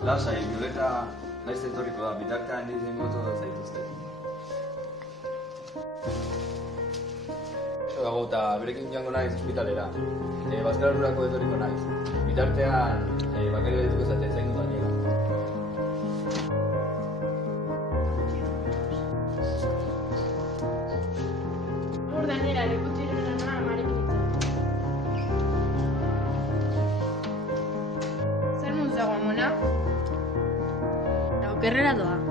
Lasai, Violeta naiz etorriko da, bitartean izango da zaituzte. Eso dago eta berekin joango naiz ospitalera. Bazkalarurako etorriko naiz. Bitartean bakarrik dituko zate, zaindu da niega. Hor Daniela, lekutziren lana amarekin itzela. Zer muz dago, amona? Okerrera doa.